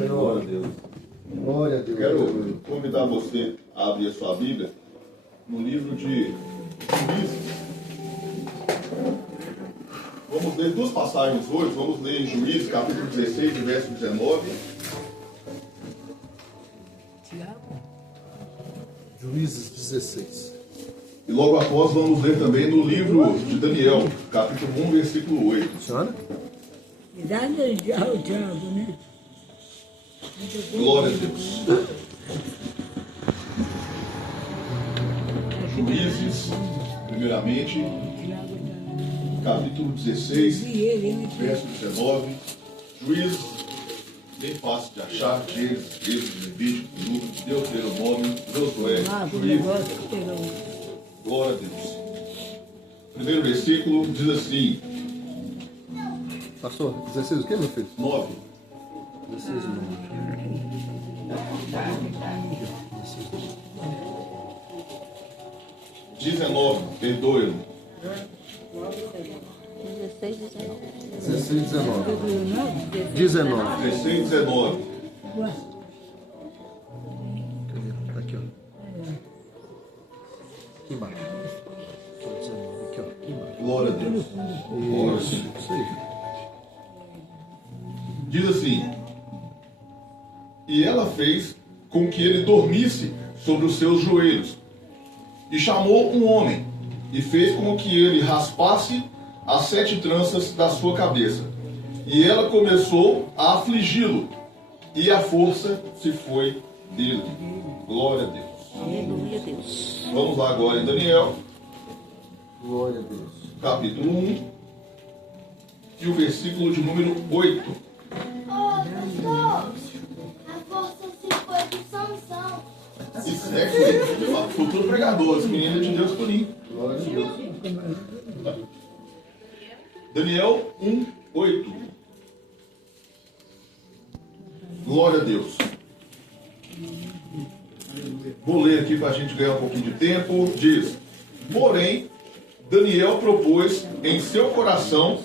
Senhor. Glória a Deus. Glória a Deus. Quero convidar você a abrir a sua Bíblia no livro de Juízes. Vamos ler duas passagens hoje. Vamos ler em Juízes, capítulo 16, verso 19. Juízes 16. E logo após vamos ler também no livro de Daniel, capítulo 1, versículo 8. Funciona? Dá-lhe o diabo, né? Glória a Deus. Juízes, primeiramente, capítulo 16, verso 19. Juízes, bem fácil de achar, Gênesis, Levítico, Número, Deuteronômio, Josué, Juízes. Glória a Deus. Primeiro versículo diz assim: Pastor, 16 o que, meu filho? 9. 16 não. 19, perdoe-me. 16, 19. 19. 16, 19. Tá aqui, ó. Aqui embaixo. Aqui, ó. Aqui embaixo. Glória a Deus. Glória a Deus. Isso aí. Diz assim: e ela fez com que ele dormisse sobre os seus joelhos, e chamou um homem, e fez com que ele raspasse as 7 tranças da sua cabeça. E ela começou a afligi-lo, e a força se foi dele. Glória a Deus. Aleluia, Deus. Vamos lá agora em Daniel, Glória a Deus. capítulo 1, e o versículo de número 8. Pastor, a força se foi de Sansão. Isso é que futuro pregador, esse menino é de Deus purinho. Glória a Deus. Daniel 1, 8. Glória a Deus. Vou ler aqui para a gente ganhar um pouquinho de tempo. Diz: porém, Daniel propôs em seu coração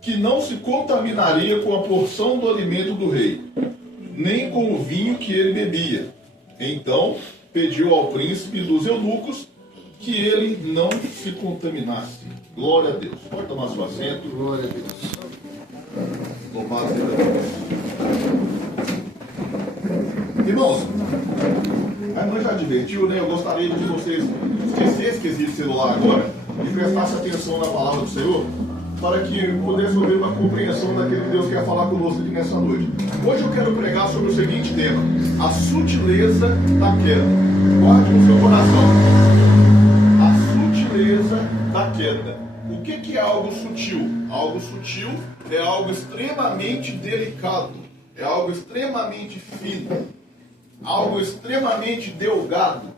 que não se contaminaria com a porção do alimento do rei, nem com o vinho que ele bebia. Então pediu ao príncipe dos eunucos que ele não se contaminasse. Glória a Deus. Pode tomar seu assento. Glória a Deus. Louvado seja Deus. Irmãos, a irmã já advertiu, né? Eu gostaria de que vocês esquecessem que existe celular agora e prestassem atenção na palavra do Senhor, para que pudesse haver uma compreensão daquilo que Deus quer falar conosco aqui nessa noite. Hoje eu quero pregar sobre o seguinte tema: a sutileza da queda. Guarde no seu coração. A sutileza da queda. O que é algo sutil? Algo sutil é algo extremamente delicado, é algo extremamente fino, algo extremamente delgado.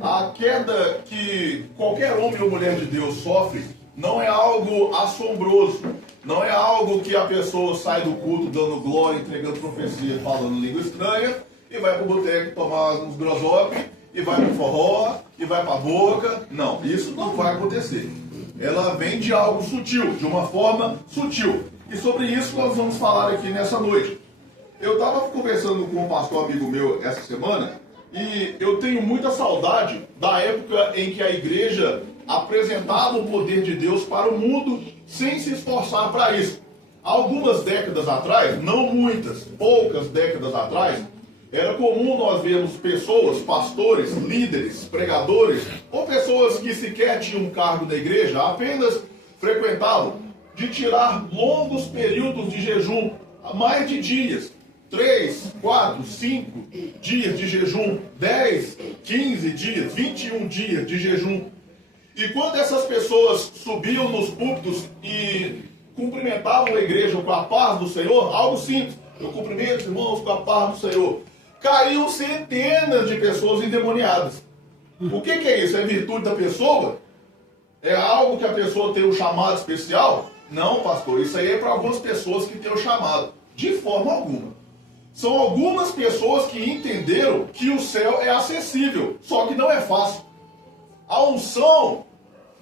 A queda que qualquer homem ou mulher de Deus sofre não é algo assombroso, não é algo que a pessoa sai do culto dando glória, entregando profecia, falando língua estranha, e vai para o boteco tomar uns grosope, e vai para o forró, e vai para a boca. Não, isso não vai acontecer. Ela vem de algo sutil, de uma forma sutil. E sobre isso nós vamos falar aqui nessa noite. Eu estava conversando com um pastor amigo meu essa semana, e eu tenho muita saudade da época em que a igreja apresentava o poder de Deus para o mundo sem se esforçar para isso. Algumas décadas atrás, não muitas, poucas décadas atrás, era comum nós vermos pessoas, pastores, líderes, pregadores, ou pessoas que sequer tinham um cargo da igreja, apenas frequentavam, de tirar longos períodos de jejum, mais de dias, 3, 4, 5 dias de jejum, 10, 15 dias, 21 dias de jejum. E quando essas pessoas subiam nos púlpitos e cumprimentavam a igreja com a paz do Senhor, algo simples: eu cumprimento os irmãos com a paz do Senhor, caíam centenas de pessoas endemoniadas. O que é isso? É virtude da pessoa? É algo que a pessoa tem um chamado especial? Não, pastor, isso aí é para algumas pessoas que têm o chamado. De forma alguma. São algumas pessoas que entenderam que o céu é acessível, só que não é fácil. A unção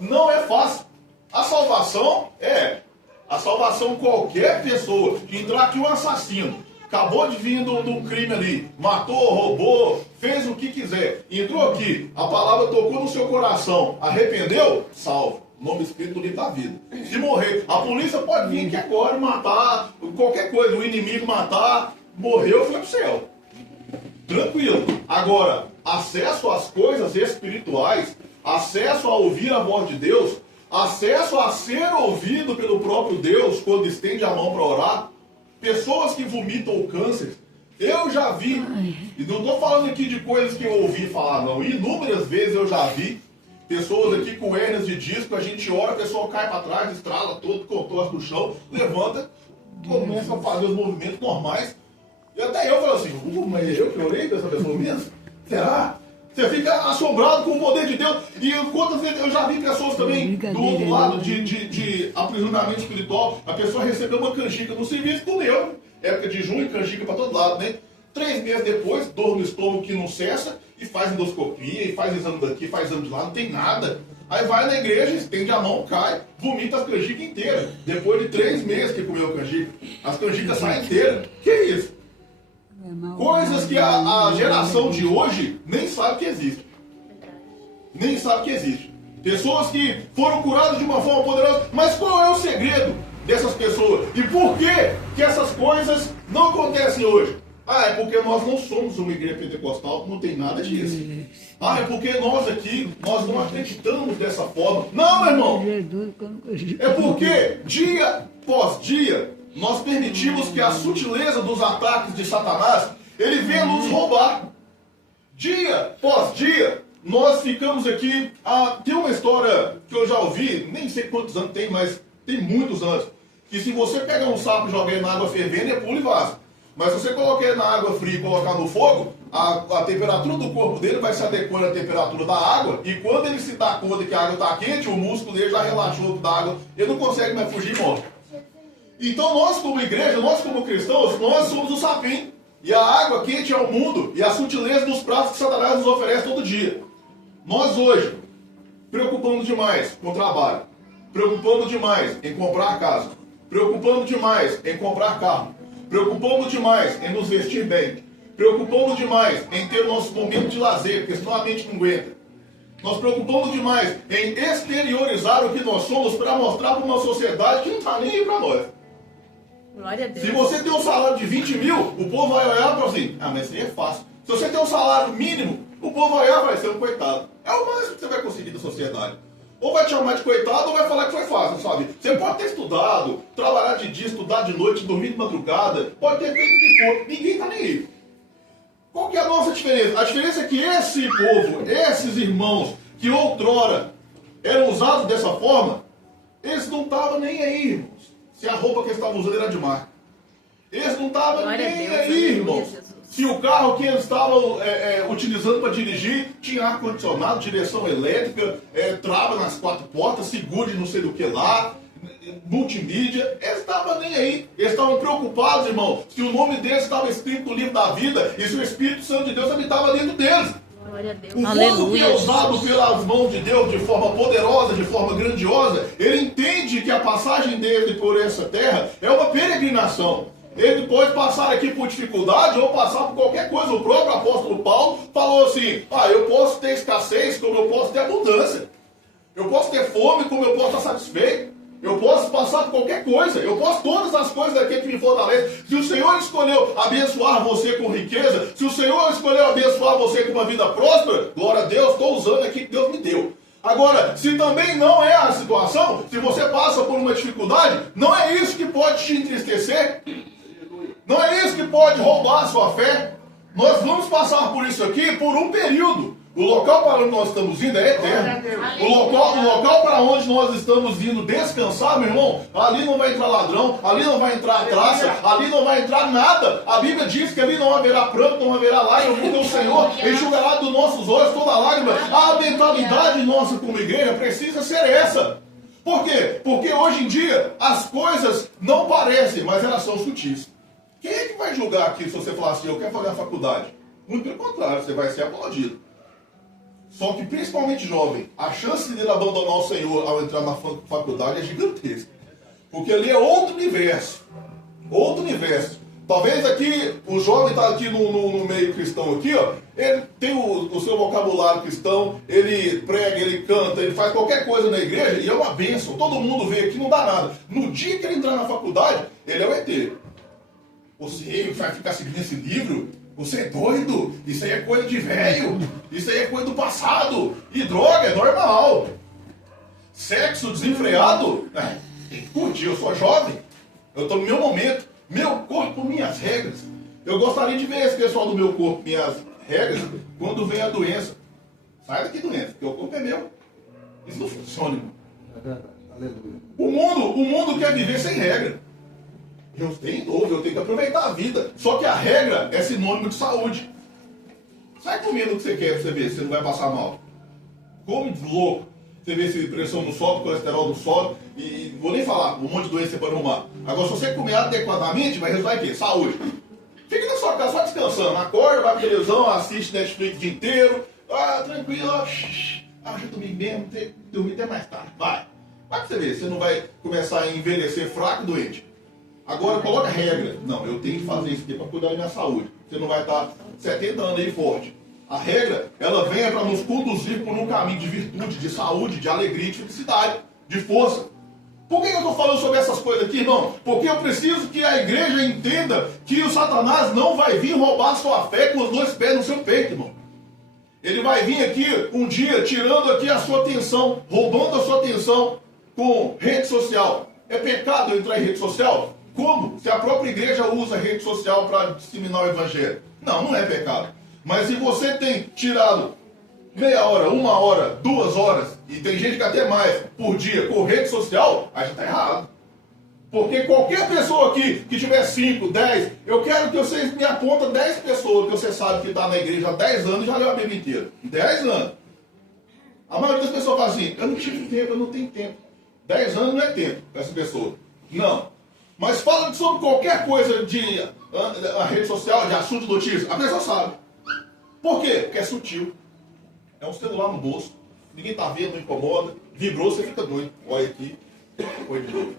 não é fácil. A salvação é. A salvação, qualquer pessoa, que entrar aqui um assassino, acabou de vir do crime ali, matou, roubou, fez o que quiser, entrou aqui, a palavra tocou no seu coração, arrependeu, salvo. Nome escrito no livro da vida. Se morrer, a polícia pode vir aqui agora matar, qualquer coisa, o inimigo matar, morreu, foi pro céu. Tranquilo. Agora, acesso às coisas espirituais, acesso a ouvir a voz de Deus, acesso a ser ouvido pelo próprio Deus quando estende a mão para orar, pessoas que vomitam o câncer, eu já vi, e não estou falando aqui de coisas que eu ouvi falar não, inúmeras vezes eu já vi pessoas aqui com hérnias de disco, a gente ora, a pessoa cai para trás, estrala todo, contorce no chão, levanta, começa a fazer os movimentos normais. E até eu falo assim, mas eu que orei com essa pessoa mesmo? Será? Você fica assombrado com o poder de Deus. E quantas vezes eu já vi pessoas também do outro lado de aprisionamento espiritual, a pessoa recebeu uma canjica no serviço, comeu, época de junho, canjica para todo lado, né? 3 meses depois, dor no estômago que não cessa, e faz endoscopia, e faz exame daqui, faz exame de lá, não tem nada. Aí vai na igreja, estende a mão, cai, vomita as canjicas inteiras. Depois de 3 meses que comeu a canjica, as canjicas saem inteiras. Que isso? Coisas que a geração de hoje nem sabe que existe. Nem sabe que existe. Pessoas que foram curadas de uma forma poderosa. Mas qual é o segredo dessas pessoas? E por que essas coisas não acontecem hoje? Ah, é porque nós não somos uma igreja pentecostal, não tem nada disso. Ah, é porque nós aqui, nós não acreditamos dessa forma. Não, meu irmão. É porque dia após dia, nós permitimos que a sutileza dos ataques de Satanás, ele venha nos roubar. Dia após dia, nós ficamos aqui. Tem uma história que eu já ouvi, nem sei quantos anos tem, mas tem muitos anos. Que se você pegar um sapo e jogar ele na água fervendo, é pulo e vaza. Mas se você colocar ele na água fria e colocar no fogo, a temperatura do corpo dele vai se adequando à temperatura da água, e quando ele se dá conta que a água está quente, o músculo dele já relaxou da água, ele não consegue mais fugir e morre. Então nós como igreja, nós como cristãos, nós somos o sapinho. E a água quente é o mundo, e a sutileza dos pratos que Satanás nos oferece todo dia. Nós hoje, preocupando demais com o trabalho, preocupando demais em comprar casa, preocupando demais em comprar carro, preocupando demais em nos vestir bem, preocupando demais em ter o nosso momento de lazer, porque senão a mente não aguenta. Nós preocupamos demais em exteriorizar o que nós somos para mostrar para uma sociedade que não está nem aí para nós. Glória a Deus. Se você tem um salário de 20 mil, o povo vai olhar e falar assim, mas isso aí é fácil. Se você tem um salário mínimo, o povo vai olhar e vai ser um coitado. É o máximo que você vai conseguir da sociedade. Ou vai te chamar de coitado ou vai falar que foi fácil, sabe? Você pode ter estudado, trabalhar de dia, estudar de noite, dormir de madrugada, pode ter feito o que for, ninguém está nem aí. Qual que é a nossa diferença? A diferença é que esse povo, esses irmãos que outrora eram usados dessa forma, eles não estavam nem aí, irmãos. Se a roupa que eles estavam usando era de marca. Eles não estavam nem aí, irmãos. Se o carro que eles estavam utilizando para dirigir tinha ar-condicionado, direção elétrica, trava nas 4 portas, seguro de não sei do que lá, multimídia, eles estavam nem aí. Eles estavam preocupados, irmão, se o nome deles estava escrito no livro da vida e se o Espírito Santo de Deus habitava dentro deles. Glória a Deus. O povo que é usado pelas mãos de Deus de forma poderosa, de forma grandiosa, ele entende que a passagem dele por essa terra é uma peregrinação. Ele pode passar aqui por dificuldade ou passar por qualquer coisa. O próprio apóstolo Paulo falou assim, eu posso ter escassez como eu posso ter abundância. Eu posso ter fome como eu posso estar satisfeito. Eu posso passar por qualquer coisa. Eu posso todas as coisas daquele que me fortalece. Se o Senhor escolheu abençoar você com riqueza, se o Senhor escolheu abençoar você com uma vida próspera, glória a Deus, estou usando aqui que Deus me deu. Agora, se também não é a situação, se você passa por uma dificuldade, não é isso que pode te entristecer. Não é isso que pode roubar a sua fé. Nós vamos passar por isso aqui por um período. O local para onde nós estamos indo é eterno. O local para onde nós estamos indo descansar, meu irmão, ali não vai entrar ladrão, ali não vai entrar traça, ali não vai entrar nada. A Bíblia diz que ali não haverá pranto, não haverá lágrima, porque o Senhor enxugará dos nossos olhos toda lágrima. A mentalidade nossa como igreja precisa ser essa. Por quê? Porque hoje em dia as coisas não parecem, mas elas são sutis. Quem é que vai julgar aqui se você falar assim, eu quero fazer a faculdade? Muito pelo contrário, você vai ser aplaudido. Só que, principalmente jovem, a chance dele abandonar o Senhor ao entrar na faculdade é gigantesca. Porque ali é outro universo. Outro universo. Talvez aqui, o jovem está aqui no meio cristão aqui, ó, ele tem o seu vocabulário cristão, ele prega, ele canta, ele faz qualquer coisa na igreja e é uma bênção. Todo mundo vê aqui, não dá nada. No dia que ele entrar na faculdade, ele é o ET. Você vai ficar seguindo esse livro? Você é doido? Isso aí é coisa de velho. Isso aí é coisa do passado. E droga, é normal. Sexo desenfreado? Tem que curtir, eu sou jovem. Eu estou no meu momento. Meu corpo, minhas regras. Eu gostaria de ver esse pessoal do meu corpo, minhas regras, quando vem a doença. Sai daqui, doença, porque o corpo é meu. Isso não funciona, irmão. É verdade. Aleluia. O mundo quer viver sem regra. Eu tenho que aproveitar a vida. Só que a regra é sinônimo de saúde. Sai comendo o que você quer pra você ver se você não vai passar mal. Come louco. Você vê se pressão não sobe, colesterol não sobe. E vou nem falar, um monte de doença você pode arrumar. Agora, se você comer adequadamente, vai resultar em quê? Saúde. Fica na sua casa só descansando. Acorda, vai pra televisão, assiste Netflix o dia inteiro. Tranquilo. Já dormi mesmo, dormi até mais tarde. Vai pra você ver, você não vai começar a envelhecer fraco e doente. Agora, coloca regra. Não, eu tenho que fazer isso aqui para cuidar da minha saúde. Você não vai estar 70 anos aí forte. A regra, ela vem para nos conduzir por um caminho de virtude, de saúde, de alegria, de felicidade, de força. Por que eu estou falando sobre essas coisas aqui, irmão? Porque eu preciso que a igreja entenda que o Satanás não vai vir roubar sua fé com os dois pés no seu peito, irmão. Ele vai vir aqui um dia tirando aqui a sua atenção, roubando a sua atenção com rede social. É pecado eu entrar em rede social? Como? Se a própria igreja usa a rede social para disseminar o evangelho. Não, não é pecado. Mas se você tem tirado meia hora, 1 hora, 2 horas, e tem gente que até mais por dia com rede social, aí já está errado. Porque qualquer pessoa aqui que tiver 5, 10, eu quero que vocês me apontem 10 pessoas que você sabe que está na igreja há 10 anos e já leu a Bíblia inteira. 10 anos. A maioria das pessoas fala assim, eu não tive tempo, eu não tenho tempo. 10 anos não é tempo para essa pessoa. Não. Mas fala sobre qualquer coisa de a rede social, de assunto de notícia, a pessoa sabe. Por quê? Porque é sutil. É um celular no bolso. Ninguém tá vendo, não incomoda. Vibrou, você fica doido. Olha aqui. Oi de novo.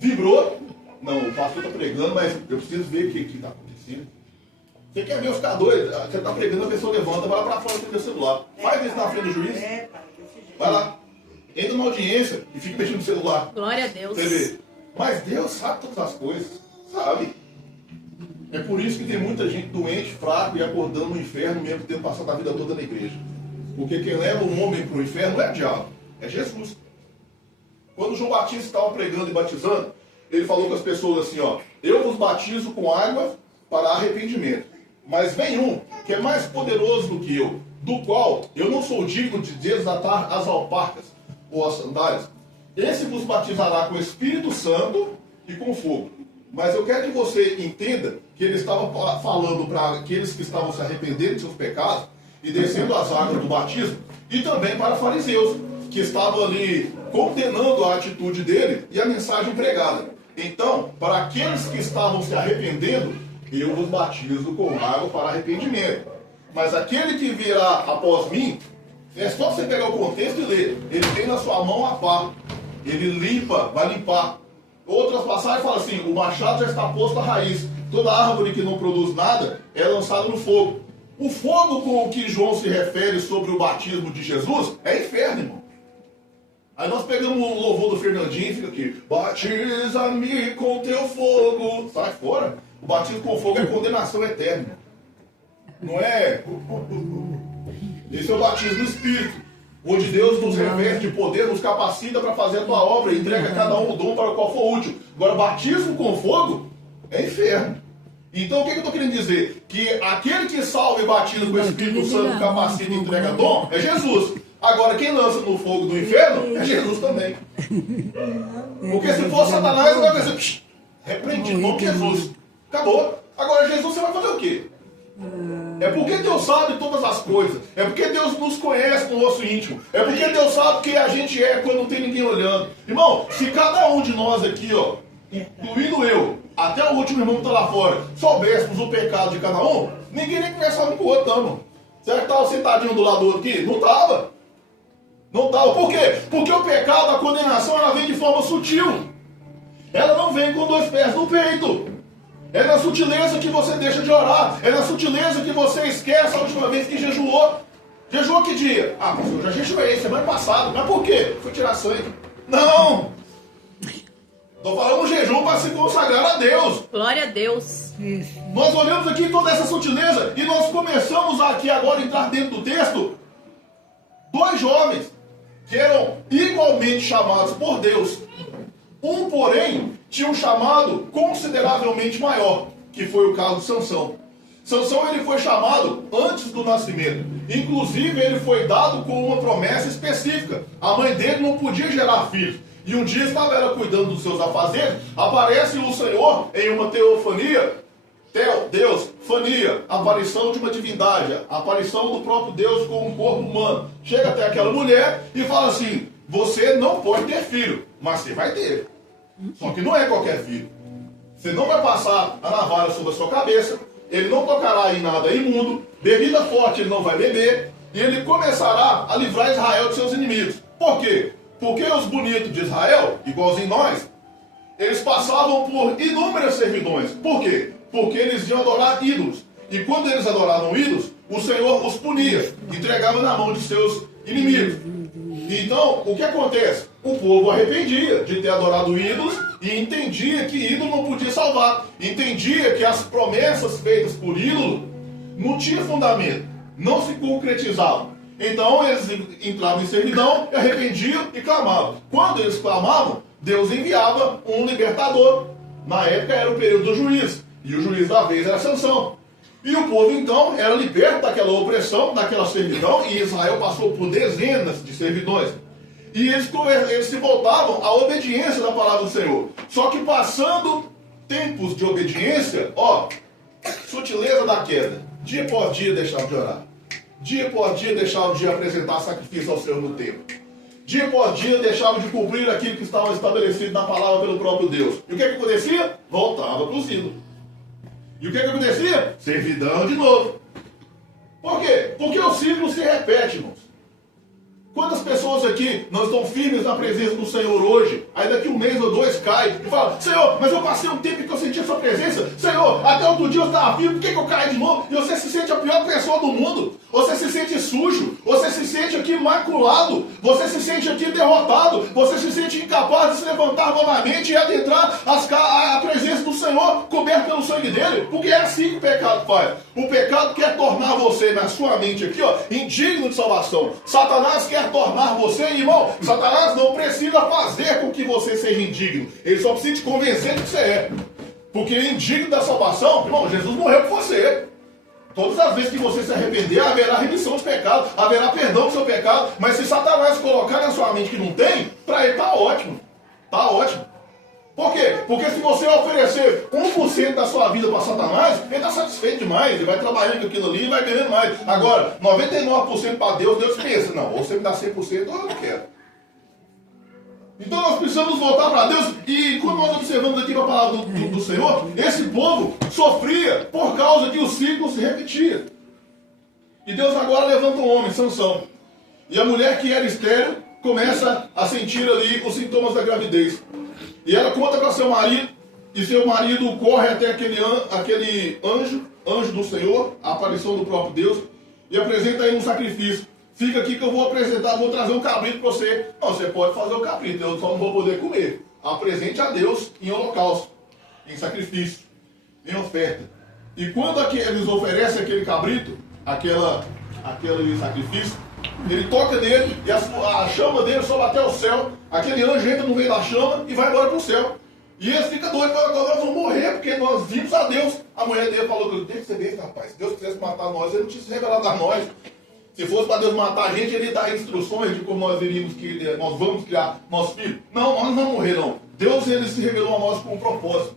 Vibrou. Não, o pastor tá pregando, mas eu preciso ver o que tá acontecendo. Você quer ver eu ficar doido? Você tá pregando, a pessoa levanta, vai lá pra fora com o celular. Faz isso na frente do juiz. Vai lá. Entra numa audiência e fica mexendo no celular. Glória a Deus. Você vê. Mas Deus sabe todas as coisas. Sabe? É por isso que tem muita gente doente, fraco e acordando no inferno mesmo tendo passado a vida toda na igreja. Porque quem leva um homem para o inferno não é o diabo, é Jesus. Quando João Batista estava pregando e batizando, ele falou com as pessoas assim, ó, eu vos batizo com água para arrependimento. Mas vem um que é mais poderoso do que eu, do qual eu não sou digno de desatar as alparcas ou as sandálias. Esse vos batizará com o Espírito Santo e com fogo. Mas eu quero que você entenda que ele estava falando para aqueles que estavam se arrependendo de seus pecados e descendo as águas do batismo, e também para fariseus, que estavam ali condenando a atitude dele e a mensagem pregada. Então, para aqueles que estavam se arrependendo, eu vos batizo com água para arrependimento. Mas aquele que virá após mim, é só você pegar o contexto e ler. Ele tem na sua mão a pá. Ele limpa, vai limpar. Outras passagens falam assim, o machado já está posto à raiz. Toda árvore que não produz nada é lançada no fogo. O fogo com o que João se refere sobre o batismo de Jesus é inferno, irmão. Aí nós pegamos o louvor do Fernandinho e fica aqui, batiza-me com teu fogo. Sai fora. O batismo com fogo é condenação eterna. Não é? Esse é o batismo do Espírito, onde Deus nos reveste de poder, nos capacita para fazer a tua obra e entrega a cada um o dom para o qual for útil. Agora, batismo com fogo é inferno. Então, o que eu estou querendo dizer? Que aquele que salva e batiza com o Espírito Santo, capacita e entrega dom, é Jesus. Agora, quem lança no fogo do inferno é Jesus também. Porque se for Satanás, você vai dizer, repreende em nome de Jesus. Acabou. Agora, Jesus, você vai fazer o quê? É porque Deus sabe todas as coisas. É porque Deus nos conhece no nosso íntimo. É porque Deus sabe quem a gente é quando não tem ninguém olhando. Irmão, se cada um de nós aqui, ó, incluindo eu, até o último irmão que está lá fora, soubéssemos o pecado de cada um, ninguém nem conversava um com o outro, não, irmão. Será que estava sentadinho do lado do outro aqui? Não estava. Não estava. Por quê? Porque o pecado, a condenação, ela vem de forma sutil. Ela não vem com 2 pés no peito. É na sutileza que você deixa de orar. É na sutileza que você esquece a última vez que jejuou. Jejuou que dia? Ah, pastor, eu já jejuei semana passada. Mas por quê? Foi tirar sangue. Não! Estou falando um jejum para se consagrar a Deus. Glória a Deus. Isso. Nós olhamos aqui toda essa sutileza e nós começamos aqui agora a entrar dentro do texto. Dois jovens que eram igualmente chamados por Deus. Um, porém, tinha um chamado consideravelmente maior, que foi o caso de Sansão. Sansão, ele foi chamado antes do nascimento. Inclusive, ele foi dado com uma promessa específica. A mãe dele não podia gerar filhos. E um dia estava ela cuidando dos seus afazeres, aparece o Senhor em uma teofania, Deus, fania, aparição de uma divindade, aparição do próprio Deus com um corpo humano. Chega até aquela mulher e fala assim, você não pode ter filho, mas você vai ter. Só que não é qualquer filho. Você não vai passar a navalha sobre a sua cabeça, ele não tocará em nada imundo, bebida forte ele não vai beber, e ele começará a livrar Israel de seus inimigos. Por quê? Porque os bonitos de Israel, igualzinho nós, eles passavam por inúmeras servidões. Por quê? Porque eles iam adorar ídolos. E quando eles adoravam ídolos, o Senhor os punia, entregava na mão de seus inimigos. Então, o que acontece? O povo arrependia de ter adorado ídolos e entendia que ídolo não podia salvar. Entendia que as promessas feitas por ídolo não tinham fundamento, não se concretizavam. Então eles entravam em servidão, arrependiam e clamavam. Quando eles clamavam, Deus enviava um libertador. Na época era o período do juiz, e o juiz da vez era Sansão. E o povo então era liberto daquela opressão, daquela servidão, e Israel passou por dezenas de servidões. E eles se voltavam à obediência da palavra do Senhor. Só que passando tempos de obediência, sutileza da queda. Dia após dia deixavam de orar. Dia após dia deixavam de apresentar sacrifício ao Senhor no templo. Dia após dia deixavam de cumprir aquilo que estava estabelecido na palavra pelo próprio Deus. E o que acontecia? Voltava para os ídolos. E o que acontecia? Servidão de novo. Por quê? Porque o ciclo se repete, irmãos. Quantas pessoas aqui não estão firmes na presença do Senhor hoje, aí daqui um mês ou dois cai e fala, Senhor, mas eu passei um tempo que eu senti a sua presença, Senhor, até outro dia eu estava vivo, por que eu caio de novo? E você se sente a pior pessoa do mundo, você se sente sujo, você se sente aqui maculado, você se sente aqui derrotado, você se sente incapaz de se levantar novamente e adentrar a presença do Senhor, coberto pelo sangue dele, porque é assim que o pecado faz. O pecado quer tornar você, na sua mente aqui, indigno de salvação. Satanás quer tornar você, irmão, Satanás não precisa fazer com que você seja indigno. Ele só precisa te convencer de que você é. Porque indigno da salvação, irmão, Jesus morreu por você. Todas as vezes que você se arrepender, haverá remissão de pecado, haverá perdão do seu pecado. Mas se Satanás colocar na sua mente que não tem, para ele está ótimo. Está ótimo. Por quê? Porque se você oferecer 1% da sua vida para Satanás, ele está satisfeito demais, ele vai trabalhando com aquilo ali e vai ganhando mais. Agora, 99% para Deus, Deus pensa, não, ou você me dá 100% ou eu não quero. Então nós precisamos voltar para Deus, e quando nós observamos aqui a palavra do Senhor, esse povo sofria por causa que o ciclo se repetia. E Deus agora levanta um homem, Sansão. E a mulher que era estéril começa a sentir ali os sintomas da gravidez. E ela conta com seu marido, e seu marido corre até aquele anjo do Senhor, a aparição do próprio Deus, e apresenta aí um sacrifício. Fica aqui que eu vou trazer um cabrito para você. Não, você pode fazer o cabrito, eu só não vou poder comer. Apresente a Deus em holocausto, em sacrifício, em oferta. E quando eles oferecem aquele cabrito, aquele sacrifício, ele toca nele e a chama dele sobe até o céu. Aquele anjo entra no meio da chama e vai embora para o céu. E eles ficam doidos, agora nós vamos morrer, porque nós vimos a Deus. A mulher dele falou que tem que ser desse, rapaz. Se Deus quisesse matar nós, ele não tinha se revelado a nós. Se fosse para Deus matar a gente, ele daria instruções de como nós vamos criar nosso filho. Não, nós não vamos morrer, não. Deus, ele se revelou a nós com um propósito.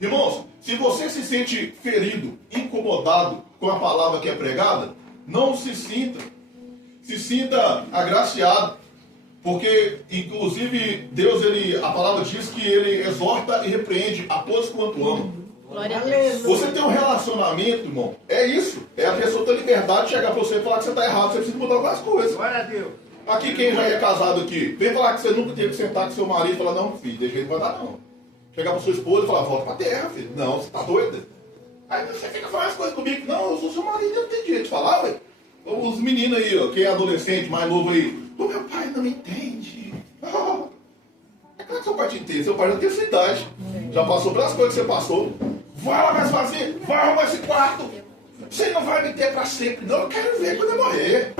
Irmãos, se você se sente ferido, incomodado com a palavra que é pregada, não se sinta. Se sinta agraciado. Porque, inclusive, Deus, a palavra diz que ele exorta e repreende a todos quanto ama. Glória a Deus. Você tem um relacionamento, irmão, é isso. É a pessoa ter liberdade de chegar para você e falar que você está errado, você precisa mudar algumas coisas. Glória a Deus. Aqui, quem já é casado aqui, vem falar que você nunca teve que sentar com seu marido e falar, não, filho, de jeito não vai dar não. Chegar pra sua esposa e falar, volta pra terra, filho. Não, você tá doida? Aí você fica falando as coisas comigo. Não, eu sou seu marido, eu não tenho direito de falar, ué. Os meninos aí, ó, quem é adolescente, mais novo aí. O meu pai não me entende. É claro que seu pai te entende. Seu pai já tem sua idade. Já passou pelas coisas que você passou. Vai lá mais fazer, vai arrumar esse quarto. Você não vai me ter pra sempre, não. Eu quero ver quando eu morrer.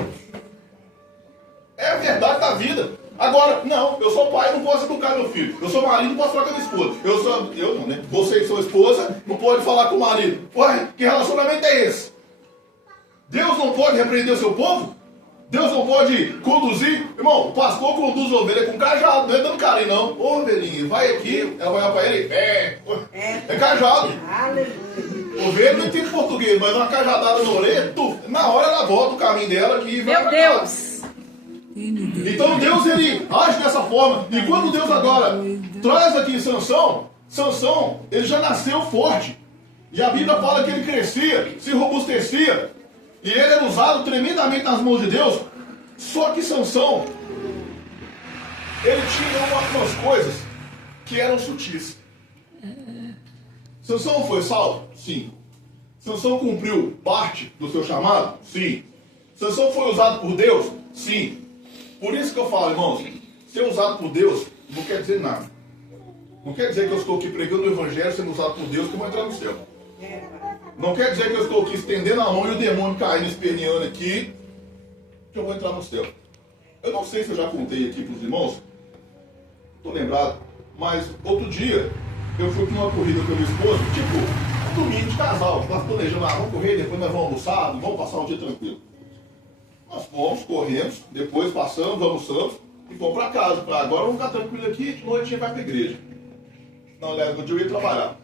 É a verdade da vida. Agora, não, eu sou pai, não posso educar meu filho. Eu sou marido, não posso falar com a minha esposa. Eu não, né? Você e sua esposa não pode falar com o marido. Ué, que relacionamento é esse? Deus não pode repreender o seu povo? Deus não pode conduzir? Irmão, o pastor conduz a ovelha com cajado, não é dando carinho não. Ô ovelhinha, vai aqui, ela vai olhar pra ele, é cajado. Aleluia. Ovelha não entende português, mas uma cajadada na orelha, na hora ela volta o caminho dela aqui e vai Meu pra casa. Deus! Então Deus, ele age dessa forma. E quando Deus agora traz aqui Sansão, ele já nasceu forte. E a Bíblia fala que ele crescia, se robustecia. E ele era usado tremendamente nas mãos de Deus. Só que Sansão, ele tinha algumas coisas que eram sutis. Sansão foi salvo? Sim. Sansão cumpriu parte do seu chamado? Sim. Sansão foi usado por Deus? Sim. Por isso que eu falo, irmãos, ser usado por Deus não quer dizer nada. Não quer dizer que eu estou aqui pregando o evangelho sendo usado por Deus que eu vou entrar no céu. Não quer dizer que eu estou aqui estendendo a mão e o demônio caindo, esperneando aqui, que eu vou entrar no céu. Eu não sei se eu já contei aqui para os irmãos, estou lembrado, mas outro dia eu fui para uma corrida com a minha esposa, tipo, um domingo de casal, nós planejando, vamos correr, depois nós vamos almoçar, vamos passar um dia tranquilo. Nós fomos, corremos, depois passamos, almoçamos e fomos para casa. Agora vamos ficar tranquilo aqui, de noite a gente vai para a igreja. Não, no dia eu ia trabalhar.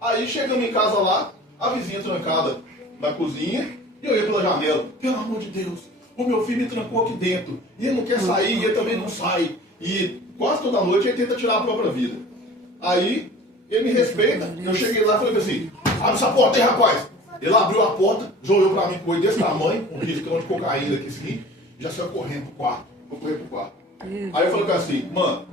Aí chegamos em casa lá, a vizinha trancada na cozinha, e eu ia pela janela. Pelo amor de Deus, o meu filho me trancou aqui dentro. E ele não quer sair, e ele também não sai. E quase toda noite ele tenta tirar a própria vida. Aí, ele me respeita. Eu cheguei lá e falei assim, abre essa porta aí, rapaz. Ele abriu a porta, já olhou pra mim com coisa desse tamanho, um riscão de cocaína aqui assim, já saiu correndo pro quarto. Vou correr pro quarto. Aí eu falei assim, mano,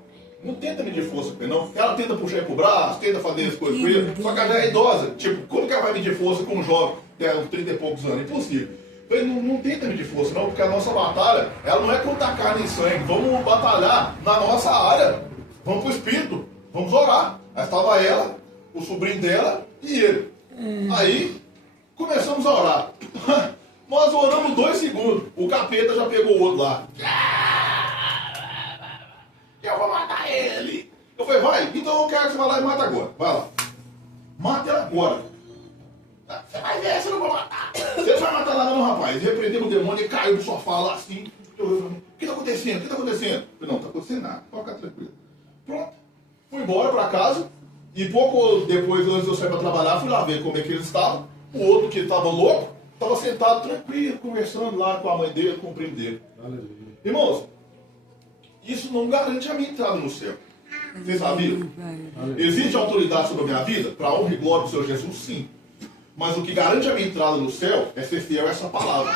não tenta medir força com ele, não. Ela tenta puxar ele pro braço, tenta fazer as coisas com ele, só que ela já é idosa. Tipo, como que ela vai medir força com um jovem que tem uns 30 e poucos anos? Impossível. Eu falei, não tenta medir força, não, porque a nossa batalha, ela não é contra carne e sangue. Vamos batalhar na nossa área. Vamos pro espírito, vamos orar. Aí estava ela, o sobrinho dela e ele. Aí, começamos a orar. Nós oramos 2 segundos. O capeta já pegou o outro lá. Eu vou matar ele. Eu falei, vai, então eu quero que você vá lá e mata agora. Vai lá. Mata ela agora. Você vai ver se eu não vou matar. Você não vai matar nada não, rapaz. Repreendemos o demônio e caiu do sofá lá assim. O que está acontecendo? O que está acontecendo? Eu falei, não está acontecendo nada. Pode ficar tranquilo. Pronto. Fui embora para casa. E pouco depois, antes de eu sair para trabalhar, fui lá ver como é que eles estavam. O outro que estava louco, estava sentado tranquilo, conversando lá com a mãe dele, com o primo dele. Aleluia. Irmãos, isso não garante a minha entrada no céu. Vocês sabiam? Existe autoridade sobre a minha vida? Para a honra e glória do Senhor Jesus? Sim. Mas o que garante a minha entrada no céu é ser fiel a essa palavra.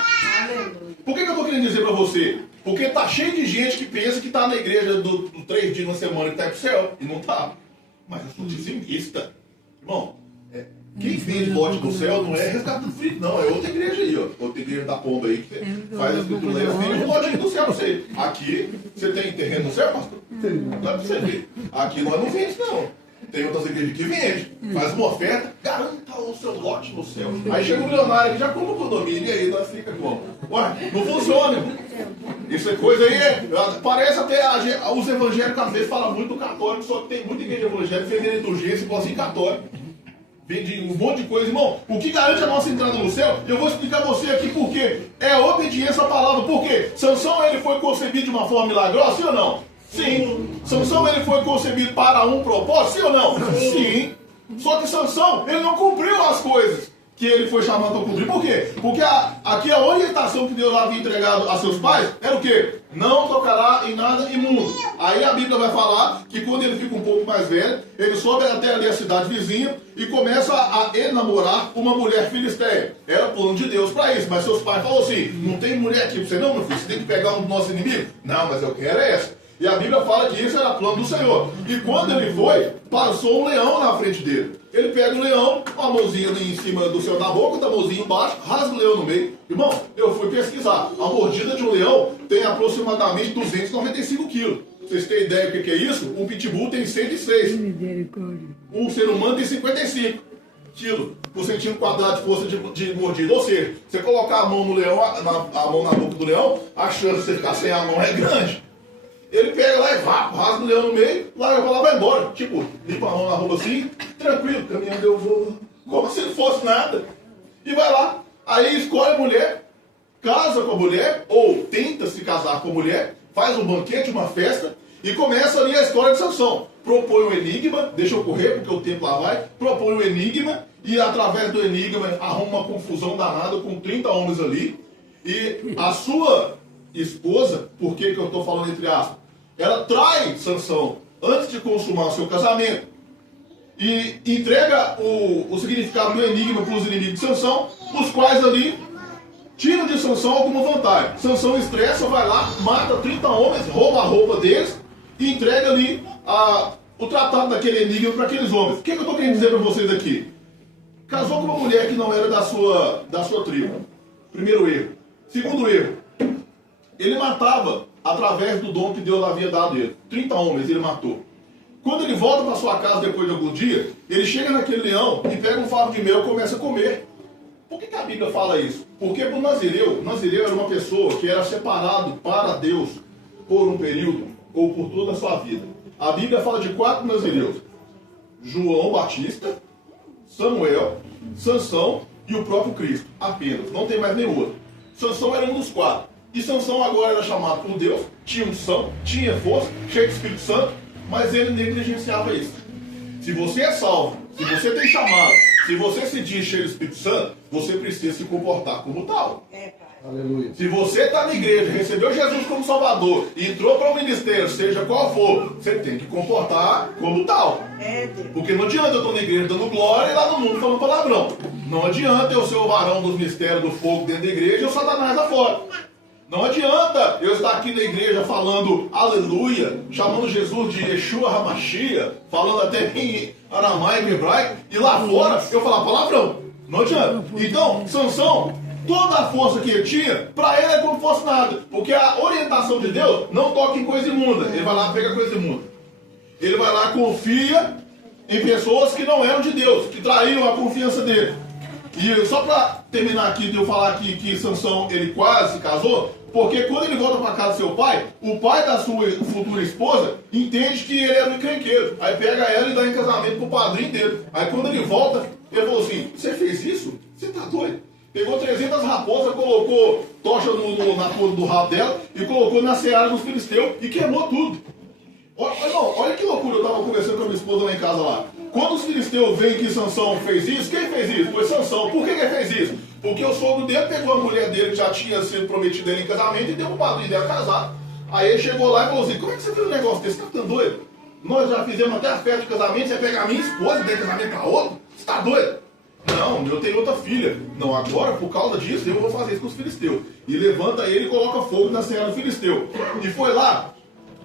Por que eu estou querendo dizer para você? Porque está cheio de gente que pensa que está na igreja do 3 dias na semana que está para o céu. E não está. Mas eu sou dizimista. Irmão, quem vende lote do céu não é Resgate do Filho, não. É outra igreja aí, ó. Outra igreja da pomba aí que faz a escritura e vende um lote do céu. Você. Aqui, você tem terreno no céu, pastor? Não é pra você ver. Aqui nós não vende, não. Tem outras igrejas que vendem. Faz uma oferta, garanta o seu lote no céu. Aí chega o milionário que já compra o condomínio. E aí nós fica como? Ué, não funciona, irmão. Isso é coisa aí, parece até, os evangélicos às vezes falam muito do católico, só que tem muita igreja evangélica vendendo indulgência igualzinho católico. Vende um monte de coisa, irmão. O que garante a nossa entrada no céu, eu vou explicar a você aqui por quê. É a obediência à palavra. Por quê? Sansão, ele foi concebido de uma forma milagrosa, sim ou não? Sim. Sansão, ele foi concebido para um propósito, sim ou não? Sim. Só que Sansão, ele não cumpriu as coisas que ele foi chamado para cumprir. Por quê? Porque aqui a orientação que Deus havia entregado a seus pais era o quê? Não tocará em nada imundo. Aí a Bíblia vai falar que quando ele fica um pouco mais velho, ele sobe até ali a cidade vizinha e começa a enamorar uma mulher filisteia. Era plano de Deus para isso, mas seus pais falaram assim, não tem mulher aqui para você não, meu filho, você tem que pegar um dos nossos inimigos? Não, mas eu quero essa. E a Bíblia fala que isso era plano do Senhor. E quando ele foi, passou um leão na frente dele. Ele pega o leão, uma mãozinha ali em cima do seu da boca, outra mãozinha embaixo, rasga o leão no meio. Irmão, eu fui pesquisar. A mordida de um leão tem aproximadamente 295 quilos. Vocês têm ideia do que é isso? Um pitbull tem 106. Misericórdia. Um ser humano tem 55 quilos por centímetro quadrado de força de mordida. Ou seja, você colocar a mão no leão, a mão na boca do leão, a chance de você ficar sem a mão é grande. Ele pega lá e rasga o leão no meio, larga pra lá e vai embora. Tipo, limpa a mão na roupa assim, tranquilo, caminhando eu vou, como se não fosse nada. E vai lá. Aí escolhe a mulher, casa com a mulher, ou tenta se casar com a mulher, faz um banquete, uma festa, e começa ali a história de Sansão. Propõe um enigma, deixa eu correr porque o tempo lá vai, propõe um enigma, e através do enigma arruma uma confusão danada com 30 homens ali, e a sua esposa, por que eu estou falando entre aspas? Ela trai Sansão antes de consumar o seu casamento e entrega o significado do enigma para os inimigos de Sansão, os quais ali tiram de Sansão alguma vantagem. Sansão estressa, vai lá, mata 30 homens, rouba a roupa deles e entrega ali o tratado daquele enigma para aqueles homens. O que eu estou querendo dizer para vocês aqui? Casou com uma mulher que não era da sua tribo. Primeiro erro. Segundo erro. Ele matava através do dom que Deus havia dado a ele. 30 homens ele matou. Quando ele volta para sua casa depois de algum dia, ele chega naquele leão e pega um favo de mel e começa a comer. Por que a Bíblia fala isso? Porque para o Nazireu era uma pessoa que era separado para Deus por um período ou por toda a sua vida. A Bíblia fala de 4 Nazireus. João Batista, Samuel, Sansão e o próprio Cristo. Apenas. Não tem mais nenhum outro. Sansão era um dos 4. E Sansão agora era chamado por Deus, tinha unção, tinha força, cheio do Espírito Santo, mas ele negligenciava isso. Se você é salvo, se você tem chamado, se você se diz cheio do Espírito Santo, você precisa se comportar como tal. Aleluia. Se você está na igreja, recebeu Jesus como Salvador e entrou para o ministério, seja qual for, você tem que comportar como tal. Porque não adianta eu estar na igreja dando glória e lá no mundo falando palavrão. Não adianta eu ser o varão dos mistérios do fogo dentro da igreja e o Satanás lá fora. Não adianta eu estar aqui na igreja falando aleluia, chamando Jesus de Yeshua Hamashia, falando até em aramaico e hebraico, e lá fora eu falar palavrão. Não adianta. Então, Sansão, toda a força que ele tinha, para ele é como se fosse nada. Porque a orientação de Deus não toca em coisa imunda. Ele vai lá e pega coisa imunda. Ele vai lá e confia em pessoas que não eram de Deus, que traíram a confiança dele. E só para terminar aqui de eu falar aqui que Sansão ele quase se casou, porque quando ele volta para casa do seu pai, o pai da sua futura esposa entende que ele era um encrenqueiro. Aí pega ela e dá em casamento pro padrinho dele. Aí quando ele volta, ele falou assim: você fez isso? Você tá doido? Pegou 300 raposas, colocou tocha na ponta do rabo dela e colocou na seara dos filisteus e queimou tudo. Olha que loucura, eu estava conversando com a minha esposa lá em casa lá. Quando os filisteus veem que Sansão fez isso, quem fez isso? Foi Sansão. Por que ele fez isso? Porque o sogro dele pegou a mulher dele que já tinha sido prometida ele em casamento e deu o padrinho dela casar. Aí ele chegou lá e falou assim: como é que você fez um negócio desse? Você tá ficando doido? Nós já fizemos até a festa de casamento, você pega a minha esposa e der casamento para outro? Você tá doido? Não, eu tenho outra filha. Não, agora, por causa disso, eu vou fazer isso com os filisteus. E levanta ele e coloca fogo na seara do filisteu. E foi lá.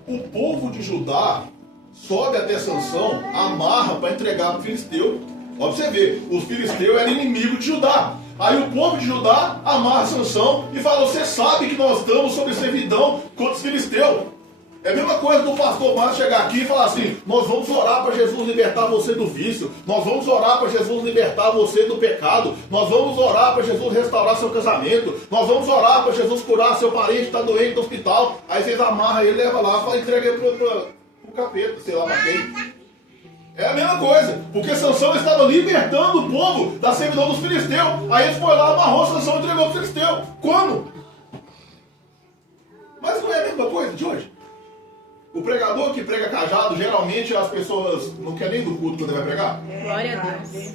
O povo de Judá sobe até Sansão, amarra para entregar para o filisteu. Olha pra você ver, os filisteus eram inimigos de Judá. Aí o povo de Judá amarra Sansão e fala: você sabe que nós estamos sob servidão contra os filisteus. É a mesma coisa do pastor Márcio chegar aqui e falar assim: nós vamos orar para Jesus libertar você do vício, nós vamos orar para Jesus libertar você do pecado, nós vamos orar para Jesus restaurar seu casamento, nós vamos orar para Jesus curar seu parente que está doente no hospital. Aí vocês amarram ele, leva lá e entrega ele pro capeta, sei lá para quem. É a mesma coisa, porque Sansão estava libertando o povo da servidão dos filisteus. Aí eles foram lá, amarrou Sansão e entregou para o filisteu. Como? Mas não é a mesma coisa de hoje? O pregador que prega cajado, geralmente as pessoas não querem nem do culto quando ele vai pregar. Glória a Deus.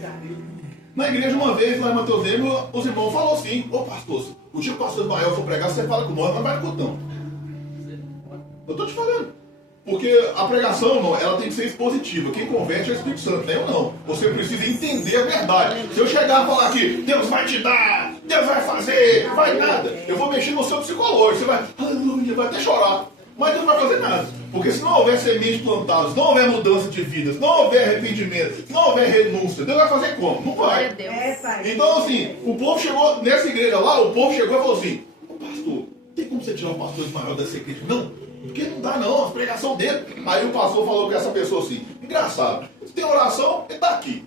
Na igreja, uma vez, lá em Mateus Leme, os irmãos falaram assim: ô pastor, o dia que o pastor Ismael for pregar, você fala com nós, mas não vai no culto não. Eu estou te falando. Porque a pregação, irmão, ela tem que ser expositiva. Quem converte é o Espírito Santo, eu não. Você precisa entender a verdade. Se eu chegar e falar aqui: Deus vai te dar, Deus vai fazer, vai nada, eu vou mexer no seu psicológico. Você vai, aleluia, vai até chorar. Mas Deus não vai fazer nada. Porque se não houver sementes plantadas, se não houver mudança de vida, se não houver arrependimento, se não houver renúncia, Deus vai fazer como? Não vai. Glória a Deus. É, pai. Então assim, o povo chegou, nessa igreja lá, o povo chegou e falou assim, ô pastor, tem como você tirar o pastor Ismael dessa igreja? Não, porque não dá não, a pregação dele. Aí o pastor falou com essa pessoa assim, engraçado, se tem oração, ele está aqui.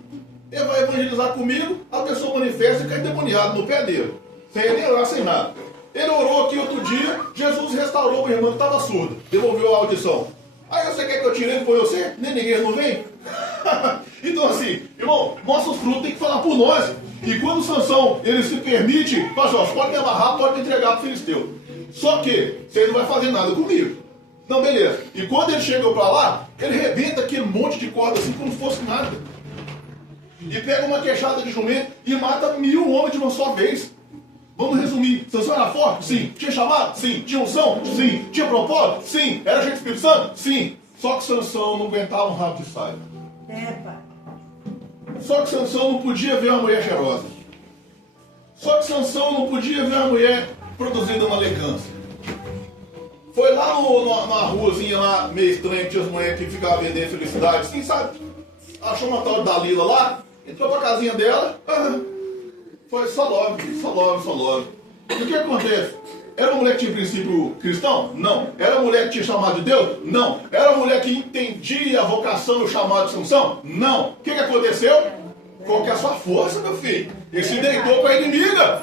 Ele vai evangelizar comigo, a pessoa manifesta e cai endemoniado no pé dele. Sem ele nem orar, sem nada. Ele orou aqui outro dia, Jesus restaurou uma irmã que estava surda, devolveu a audição. Aí você quer que eu tire ele por você? Nem ninguém não vem? Então assim, irmão, nossos frutos tem que falar por nós. E quando Sansão, ele se permite, fala assim, ó, pode me amarrar, pode me entregar para o filisteu. Só que, você não vai fazer nada comigo. Não, beleza. E quando ele chegou para lá, ele rebenta aquele monte de corda assim, como se fosse nada. E pega uma queixada de jumento e mata 1000 homens de uma só vez. Vamos resumir. Sansão era forte? Sim. Tinha chamado? Sim. Tinha unção? Sim. Tinha propósito? Sim. Era gente do Espírito Santo? Sim. Só que Sansão não aguentava um rabo de saia. É, pai. Só que Sansão não podia ver uma mulher cheirosa. Só que Sansão não podia ver uma mulher produzindo uma elegância. Foi lá na ruazinha lá, meio estranho, que tinha as mulheres que ficavam vendendo felicidade, assim, sabe? Achou uma tal de Dalila lá, entrou pra casinha dela, foi só love, só love, só love. E o que acontece? Era uma mulher que tinha princípio cristão? Não. Era uma mulher que tinha chamado de Deus? Não. Era uma mulher que entendia a vocação e o chamado de Sansão? Não. O que aconteceu? Qual que é a sua força, meu filho? Ele se deitou com a inimiga.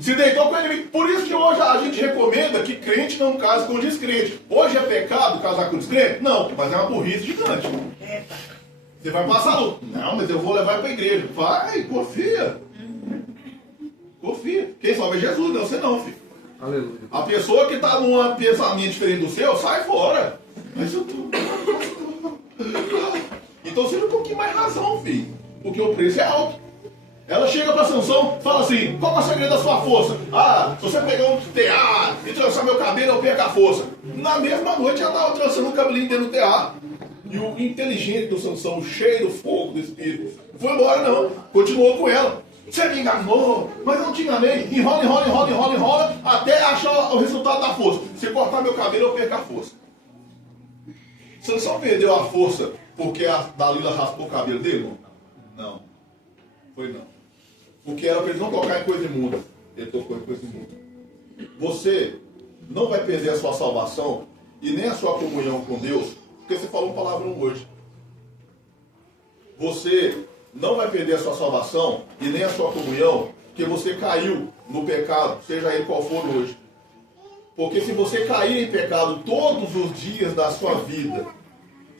Se deitou com a inimiga. Por isso que hoje a gente recomenda que crente não case com descrente. Hoje é pecado casar com descrente? Não, mas é uma burrice gigante. Você vai passar luta. Não, mas eu vou levar para a igreja. Vai, confia. Confia. Quem salva é Jesus, não você não, filho. Aleluia. A pessoa que está num pensamento diferente do seu, sai fora. Mas eu tô... Então seja um pouquinho mais razão, filho. Porque o preço é alto. Ela chega para Sansão, fala assim, qual é o segredo da sua força? Ah, se você pegar um tear e trançar meu cabelo, eu perco a força. Na mesma noite ela estava trançando o cabelinho dentro do tear. E o inteligente do Sansão, o cheio do fogo do espírito, não foi embora não, continuou com ela. Você me enganou, mas eu não te enganei. Enrola, enrola, enrola, enrola, enrola, até achar o resultado da força. Se cortar meu cabelo, eu perco a força. Sansão perdeu a força porque a Dalila raspou o cabelo dele? Não. Foi não. Porque era para ele não tocar em coisa imunda. Ele tocou em coisa imunda. Você não vai perder a sua salvação e nem a sua comunhão com Deus, porque você falou um palavrão hoje. Você não vai perder a sua salvação e nem a sua comunhão, porque você caiu no pecado, seja ele qual for hoje. Porque se você cair em pecado todos os dias da sua vida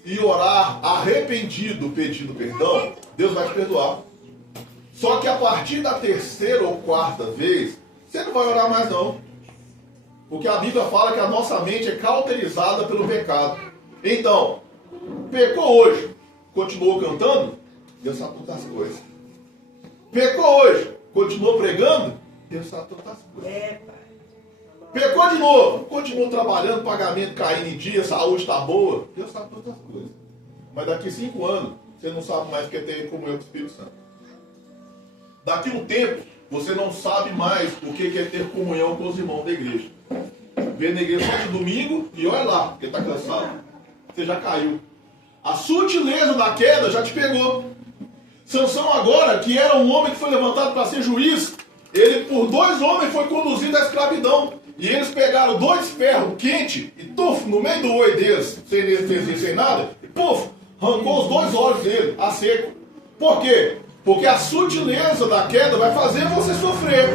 e orar arrependido pedindo perdão, Deus vai te perdoar. Só que a partir da 3ª ou 4ª vez, você não vai orar mais não. Porque a Bíblia fala que a nossa mente é cauterizada pelo pecado. Então, pecou hoje, continuou cantando, Deus sabe todas as coisas. Pecou hoje, continuou pregando, Deus sabe todas as coisas. É, pai. Pecou de novo, continuou trabalhando, pagamento caindo em dia, saúde está boa, Deus sabe todas as coisas. Mas daqui 5 anos, você não sabe mais o que é ter comunhão com o Espírito Santo. Daqui um tempo, você não sabe mais o que é ter comunhão com os irmãos da igreja. Vem na igreja só de domingo e olha lá, porque está cansado. Você já caiu. A sutileza da queda já te pegou. Sansão agora, que era um homem que foi levantado para ser juiz, ele por 2 homens foi conduzido à escravidão. E eles pegaram 2 ferros quentes e tuf, no meio do olho deles, sem anestesia, sem nada, e puf, arrancou os 2 olhos dele, a seco. Por quê? Porque a sutileza da queda vai fazer você sofrer.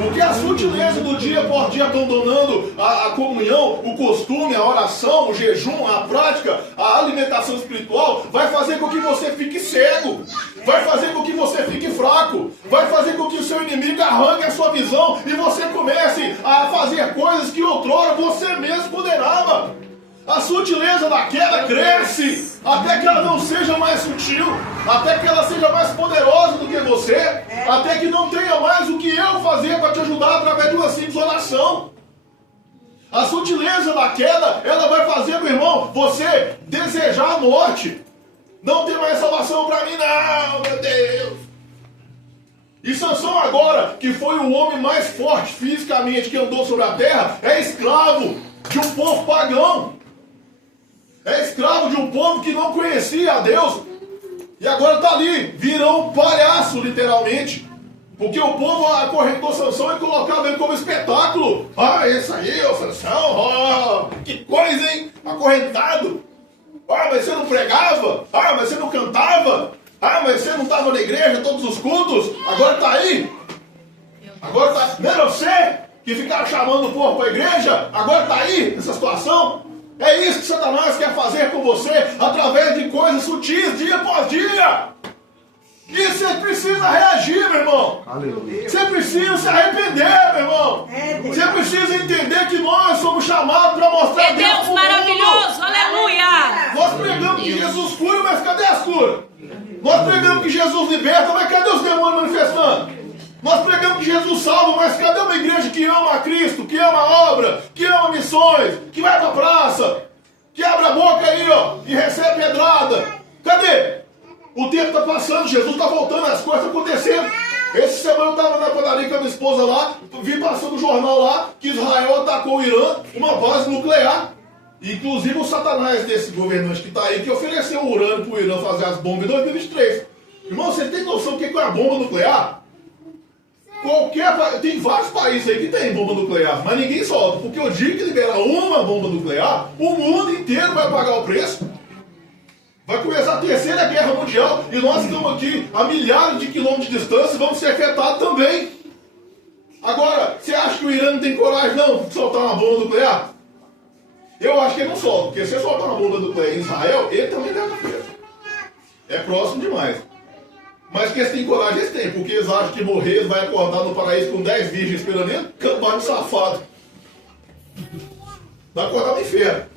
Porque a sutileza do dia após dia abandonando a comunhão, o costume, a oração, o jejum, a prática, a alimentação espiritual, vai fazer com que você fique cego. Vai fazer com que você fique fraco. Vai fazer com que o seu inimigo arranque a sua visão e você comece a fazer coisas que outrora você mesmo condenava. A sutileza da queda cresce até que ela não seja mais sutil, até que ela seja mais poderosa do que você, até que não tenha mais o que eu fazer para te ajudar através de uma simples oração. A sutileza da queda, ela vai fazer, meu irmão, você desejar a morte. Não tem mais salvação para mim, não, meu Deus. E Sansão agora, que foi o homem mais forte fisicamente que andou sobre a terra, é escravo. de um povo pagão. É escravo de um povo que não conhecia a Deus. E agora está ali, virou um palhaço, literalmente. Porque o povo acorrentou Sansão e colocava ele como espetáculo. Ah, esse aí é o Sansão. Que coisa, hein? Acorrentado. Ah, mas você não pregava? Ah, mas você não cantava? Ah, mas você não estava na igreja, todos os cultos? Agora está aí. Agora está... Não era você que ficava chamando o povo para a igreja? Agora está aí, essa situação. É isso que Satanás quer fazer com você, através de coisas sutis, dia após dia. E você precisa reagir, meu irmão. Aleluia. Você precisa se arrepender, meu irmão. Você precisa entender que nós somos chamados para mostrar É Deus pro maravilhoso, mundo. aleluia. Nós pregamos que Jesus cura, mas cadê as curas? Nós pregamos que Jesus liberta, mas cadê os demônios manifestando? Nós pregamos que Jesus salva, mas cadê uma igreja que ama a Cristo, que ama a obra, que ama missões, que vai para a praça, que abre a boca aí, ó, e recebe pedrada? Cadê? O tempo está passando, Jesus está voltando, as coisas estão acontecendo. Essa semana eu estava na padaria com a minha esposa lá, vi passando o jornal lá, que Israel atacou o Irã, uma base nuclear. Inclusive o Satanás desse governante que está aí, que ofereceu o urânio para o Irã fazer as bombas em 2023. Irmão, você tem noção do que é uma bomba nuclear? Tem vários países aí que tem bomba nuclear, mas ninguém solta, porque o dia que liberar uma bomba nuclear, o mundo inteiro vai pagar o preço. Vai começar a terceira guerra mundial e nós estamos aqui a milhares de quilômetros de distância e vamos ser afetados também. Agora, você acha que o Irã não tem coragem não de soltar uma bomba nuclear? Eu acho que ele não solta, porque se ele soltar uma bomba nuclear em Israel, ele também leva preso. É próximo demais. Mas que eles têm coragem, eles têm, porque eles acham que morrer, eles vão acordar no paraíso com 10 virgens esperando ele, cambado de safado. Vai acordar no inferno.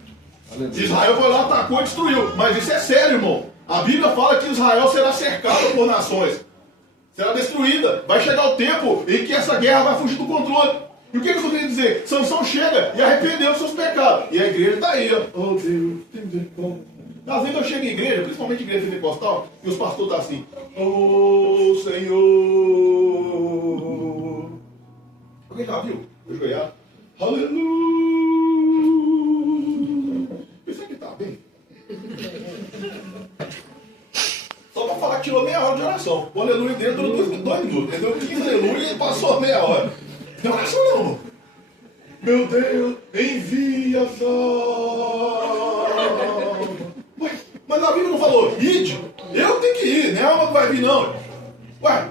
Israel foi lá, atacou e destruiu. Mas isso é sério, irmão. A Bíblia fala que Israel será cercada por nações. Será destruída. Vai chegar o tempo em que essa guerra vai fugir do controle. E o que eu estou querendo dizer? Sansão chega e arrependeu dos seus pecados. E a igreja está aí, ó. Oh Deus, tem misericórdia. Às vezes eu chego em igreja, principalmente igreja pentecostal, e os pastores estão assim. Oh Senhor. Alguém já viu? Ajoelhado. Aleluia. Isso aqui tá bem. Só para falar que tirou meia hora de oração. O aleluia dele durou 2 minutos. Ele deu 15 aleluia e passou meia hora. Não é oração não. Meu Deus, envia sal. Ué, mas a Bíblia não falou, ide. Eu tenho que ir, não é uma que vai vir não. Ué,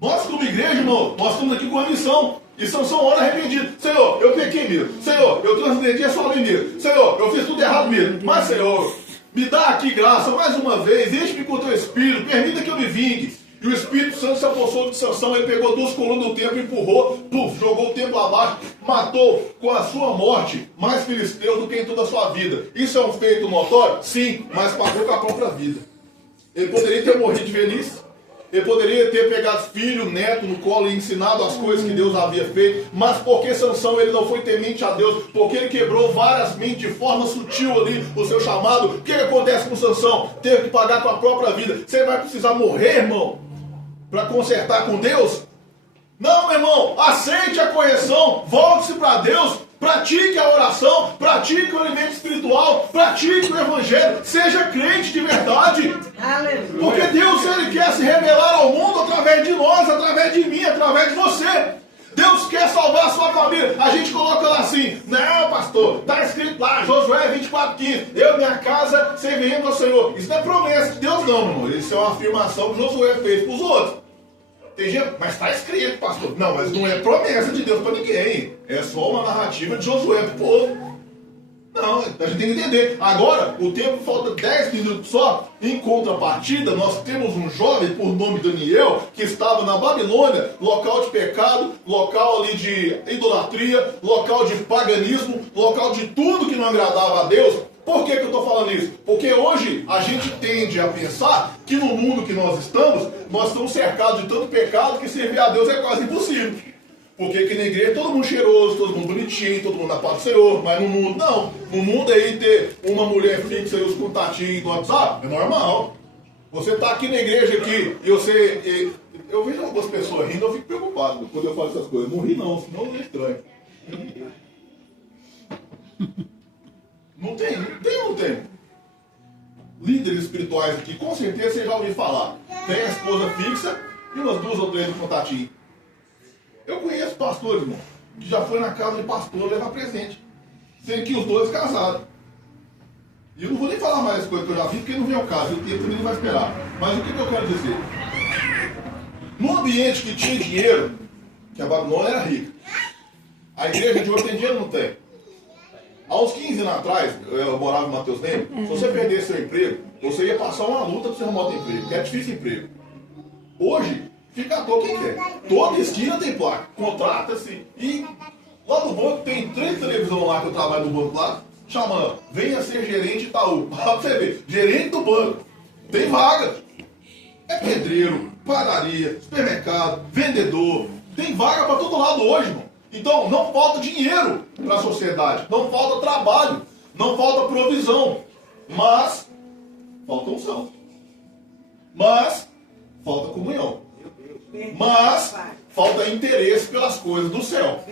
nós como igreja, irmão, nós estamos aqui com uma missão. E Sansão ora arrependido. Senhor, eu pequei mesmo. Senhor, eu transgredi a sua lei mesmo. Senhor, eu fiz tudo errado mesmo. Mas, Senhor, me dá aqui graça mais uma vez. Enche-me com o teu Espírito. Permita que eu me vingue. E o Espírito Santo se apossou de Sansão. Ele pegou 2 colunas do templo, empurrou, puf, jogou o templo abaixo, matou com a sua morte mais filisteus do que em toda a sua vida. Isso é um feito notório? Sim, mas pagou com a própria vida. Ele poderia ter morrido de velhice. Ele poderia ter pegado filho, neto no colo e ensinado as coisas que Deus havia feito, mas porque Sansão ele não foi temente a Deus, porque ele quebrou várias mentes de forma sutil ali o seu chamado. O que acontece com Sansão? Teve que pagar com a própria vida. Você vai precisar morrer, irmão, para consertar com Deus? Não, meu irmão, aceite a correção, volte-se para Deus, pratique a oração, pratique o alimento espiritual, pratique o evangelho, seja crente de verdade. Aleluia. Porque Deus, Ele quer se revelar ao mundo através de nós, através de mim, através de você. Deus quer salvar a sua família. A gente coloca lá assim, não, pastor, está escrito lá, Josué 24:15, eu e minha casa serviremos ao Senhor. Isso não é promessa de Deus não, meu irmão. Isso é uma afirmação que Josué fez para os outros. Tem gente, mas está escrito, pastor. Não, mas não é promessa de Deus para ninguém. É só uma narrativa de Josué para o povo. Não, a gente tem que entender. Agora, o tempo falta 10 minutos só. Em contrapartida, nós temos um jovem por nome Daniel, que estava na Babilônia, local de pecado, local ali de idolatria, local de paganismo, local de tudo que não agradava a Deus. Por que eu estou falando isso? Porque hoje a gente tende a pensar que no mundo que nós estamos cercados de tanto pecado que servir a Deus é quase impossível. Porque aqui na igreja todo mundo cheiroso, todo mundo bonitinho, todo mundo na paz do Senhor, mas no mundo não. No mundo aí ter uma mulher fixa e os contatinhos no WhatsApp é normal. Você está aqui na igreja aqui e você... Eu vejo algumas pessoas rindo, eu fico preocupado quando eu falo essas coisas. Não ri não, senão é estranho. Não tem ou não tem? Líderes espirituais aqui, com certeza você já ouviu falar. Tem a esposa fixa e umas 2 ou 3 de contatinho. Eu conheço pastores, irmão, que já foi na casa de pastor levar presente. Sendo que os 2 casados. E eu não vou nem falar mais as coisas que eu já vi, porque não vem ao caso, o tempo também não vai esperar. Mas o que eu quero dizer? Num ambiente que tinha dinheiro, que a Babilônia era rica, a igreja de hoje tem dinheiro ou não tem? Há uns 15 anos atrás, eu morava em Mateus Leme, se você perdesse seu emprego, você ia passar uma luta para você arrumar outro emprego, porque é difícil emprego. Hoje, fica à toa quem quer. Toda esquina tem placa, contrata-se. E lá no banco tem 3 televisões lá que eu trabalho no banco lá, chamando, venha ser gerente Itaú. Pra você ver, gerente do banco. Tem vaga. É pedreiro, padaria, supermercado, vendedor. Tem vaga para todo lado hoje, irmão. Então, não falta dinheiro para a sociedade, não falta trabalho, não falta provisão, mas falta unção, mas falta comunhão, mas falta interesse pelas coisas do céu,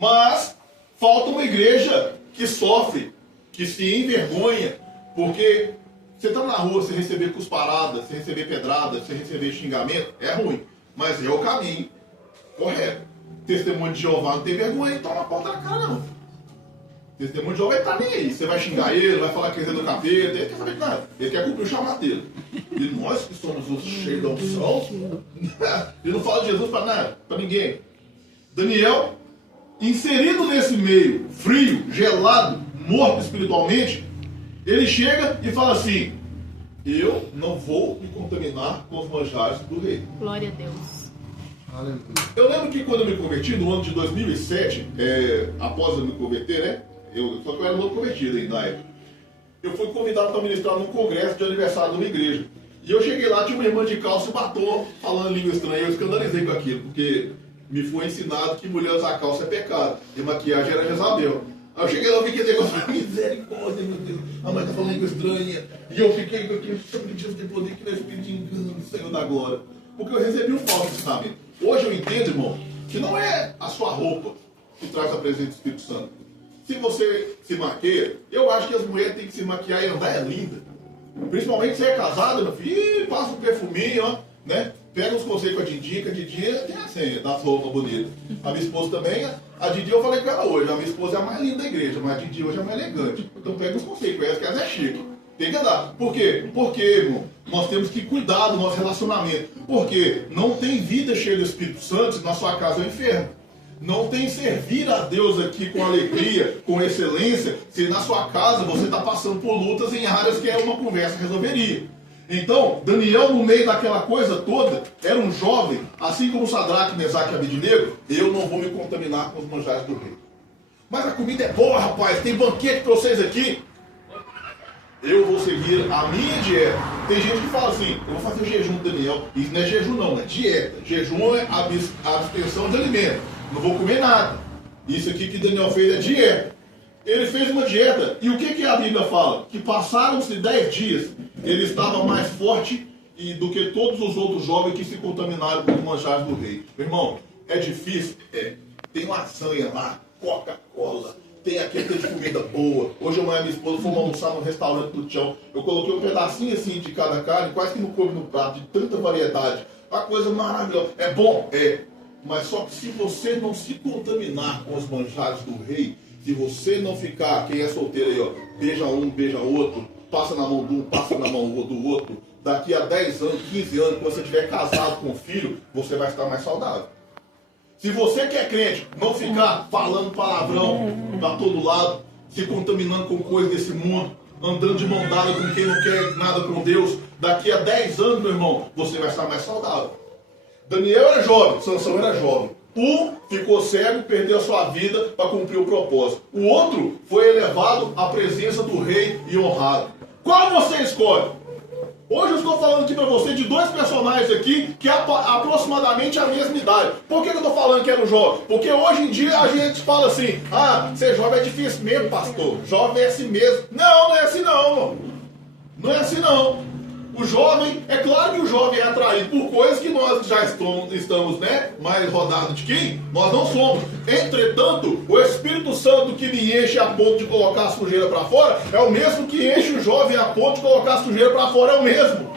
mas falta uma igreja que sofre, que se envergonha, porque você está na rua, você receber cusparadas, você receber pedrada, você receber xingamento, é ruim, mas é o caminho correto. Testemunho de Jeová não tem vergonha de tomar a porta na cara, não. Testemunho de Jeová está nem aí. Você vai xingar ele, vai falar que ele é do capeta, ele quer saber de nada. Ele quer cumprir o chamado dele. E nós que somos os cheios da unção, ele não fala de Jesus para nada, para ninguém. Daniel, inserido nesse meio frio, gelado, morto espiritualmente, ele chega e fala assim: eu não vou me contaminar com os manjares do rei. Glória a Deus. Eu lembro que quando eu me converti, no ano de 2007, após eu me converter, né? Só que eu era novo convertido ainda na época. Eu fui convidado para ministrar num congresso de aniversário de uma igreja. E eu cheguei lá, tinha uma irmã de calça e batom, falando língua estranha. Eu escandalizei com aquilo, porque me foi ensinado que mulher usar calça é pecado. E maquiagem era Jezabel. Aí eu cheguei lá e vi que negócio, misericórdia, meu Deus. A mãe tá falando língua estranha. E eu fiquei com aquilo, sobre Deus tem poder, que não é espírito de engano do Senhor da glória. Porque eu recebi um falso ensinamento. Hoje eu entendo, irmão, que não é a sua roupa que traz a presença do Espírito Santo. Se você se maquia, eu acho que as mulheres têm que se maquiar e andar é linda. Principalmente se é casada, meu filho, passa um perfuminho, ó, né? Pega uns conselhos com a Didi, que a Didi tem a senha das roupas bonitas. A minha esposa também, a Didi eu falei com ela hoje, a minha esposa é a mais linda da igreja, mas a Didi hoje é a mais elegante. Então pega uns conselhos com ela, que ela é chique. Tem que andar. Por quê? Porque, irmão, nós temos que cuidar do nosso relacionamento. Porque não tem vida cheia do Espírito Santo se na sua casa é um inferno. Não tem servir a Deus aqui com alegria, com excelência, se na sua casa você está passando por lutas em áreas que uma conversa resolveria. Então, Daniel, no meio daquela coisa toda, era um jovem, assim como Sadraque, Mesaque e Abednego, eu não vou me contaminar com os manjares do rei. Mas a comida é boa, rapaz, tem banquete para vocês aqui. Eu vou seguir a minha dieta. Tem gente que fala assim, eu vou fazer o jejum do Daniel. Isso não é jejum não, é dieta. Jejum é a abstenção de alimento. Não vou comer nada. Isso aqui que Daniel fez é dieta. Ele fez uma dieta. E o que a Bíblia fala? Que passaram-se 10 dias. Ele estava mais forte do que todos os outros jovens que se contaminaram com os manjares do rei. Meu irmão, é difícil? É. Tem lasanha lá, Coca-Cola. Tem aquele de comida boa. Hoje eu e minha esposa fomos almoçar no restaurante do Tião. Eu coloquei um pedacinho assim de cada carne, quase que não come no prato, de tanta variedade. Uma coisa maravilhosa. É bom? É. Mas só que se você não se contaminar com os manjares do rei, se você não ficar, quem é solteiro aí, ó, beija um, beija outro, passa na mão de um, passa na mão do outro, daqui a 10 anos, 15 anos, quando você estiver casado com um filho, você vai estar mais saudável. Se você que é crente, não ficar falando palavrão para todo lado, se contaminando com coisas desse mundo, andando de mão dada com quem não quer nada com Deus, daqui a 10 anos, meu irmão, você vai estar mais saudável. Daniel era jovem, Sansão era jovem. Um ficou cego, perdeu a sua vida para cumprir o propósito. O outro foi elevado à presença do rei e honrado. Qual você escolhe? Hoje eu estou falando aqui para você de 2 personagens aqui que aproximadamente a mesma idade. Por que eu estou falando que era jovem? Porque hoje em dia a gente fala assim, ser jovem é difícil mesmo, pastor. Jovem é assim mesmo. Não, não é assim não, irmão. Não é assim não. O jovem, é claro que o jovem é atraído por coisas que nós já estamos, né, mais rodados de quem? Nós não somos. Entretanto, o Espírito Santo que me enche a ponto de colocar a sujeira para fora é o mesmo que enche o jovem a ponto de colocar a sujeira para fora, é o mesmo.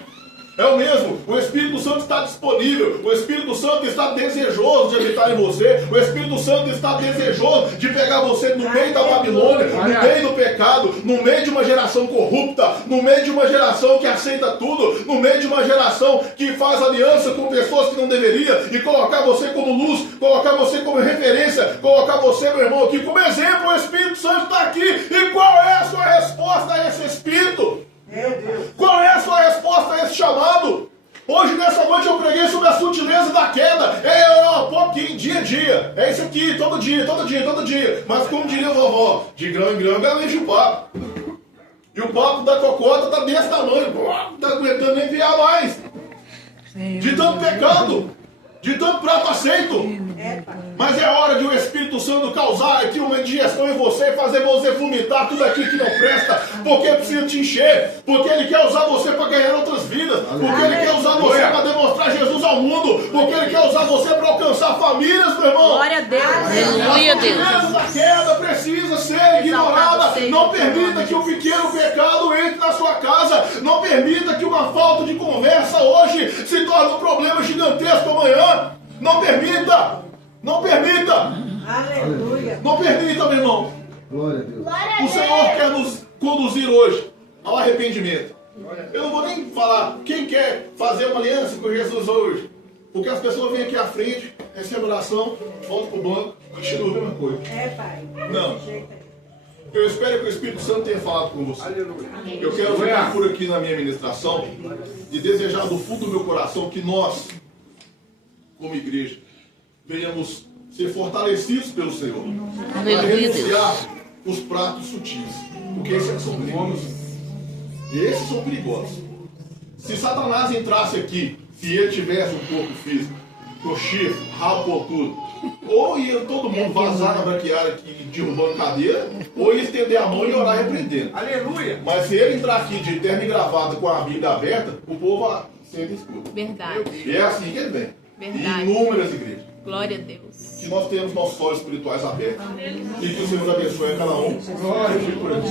É o mesmo, o Espírito Santo está disponível, o Espírito Santo está desejoso de habitar em você, o Espírito Santo está desejoso de pegar você no meio da Babilônia, no meio do pecado, no meio de uma geração corrupta, no meio de uma geração que aceita tudo, no meio de uma geração que faz aliança com pessoas que não deveria, e colocar você como luz, colocar você como referência, colocar você, meu irmão, aqui como exemplo. O Espírito Santo está aqui, e qual é a sua resposta a esse Espírito? Qual é a sua resposta a esse chamado? Hoje, nessa noite, eu preguei sobre a sutileza da queda. Pouquinho, dia a dia. É isso aqui, todo dia. Mas como diria a vovó, de grão em grão, ela enche o papo. E o papo da cocota tá desse tamanho. Não tá aguentando nem enviar mais. De tanto pecado. De tanto prato aceito. Mas é hora de o Espírito Santo causar aqui uma indigestão em você, fazer você vomitar tudo aquilo que não presta, porque precisa te encher, porque Ele quer usar você para ganhar outras vidas, porque Ele quer usar você para demonstrar Jesus ao mundo, porque Ele quer usar você para alcançar famílias, meu irmão. Glória a Deus. Aleluia, Deus. A queda precisa ser ignorada. Não permita que um pequeno pecado entre na sua casa. Não permita que uma falta de conversa hoje se torne um problema gigantesco amanhã. Não permita. Não permita! Aleluia! Não permita, meu irmão! Glória a Deus. O Senhor quer nos conduzir hoje ao arrependimento. Eu não vou nem falar quem quer fazer uma aliança com Jesus hoje. Porque as pessoas vêm aqui à frente, recebem oração, voltam para o banco, continuam a mesma coisa. Pai. Não. Eu espero que o Espírito Santo tenha falado com você. Eu quero ficar por aqui na minha ministração e desejar do fundo do meu coração que nós, como igreja, venhamos ser fortalecidos pelo Senhor. Aleluia, Renunciar os pratos sutis. Porque esses são perigosos. Esses são perigosos. Se Satanás entrasse aqui, se ele tivesse um corpo físico, com chifre, rabo por tudo, ou ia todo mundo vazar na branqueária aqui, derrubando cadeira, ou ia estender a mão e orar repreendendo. Aleluia! Mas se ele entrar aqui de terno e gravata com a Bíblia aberta, o povo sempre escuta. Verdade. E é assim que ele vem. Verdade. Inúmeras igrejas. Glória a Deus. Que nós temos nossos olhos espirituais abertos. E que o Senhor abençoe a cada um. Glória por aqui.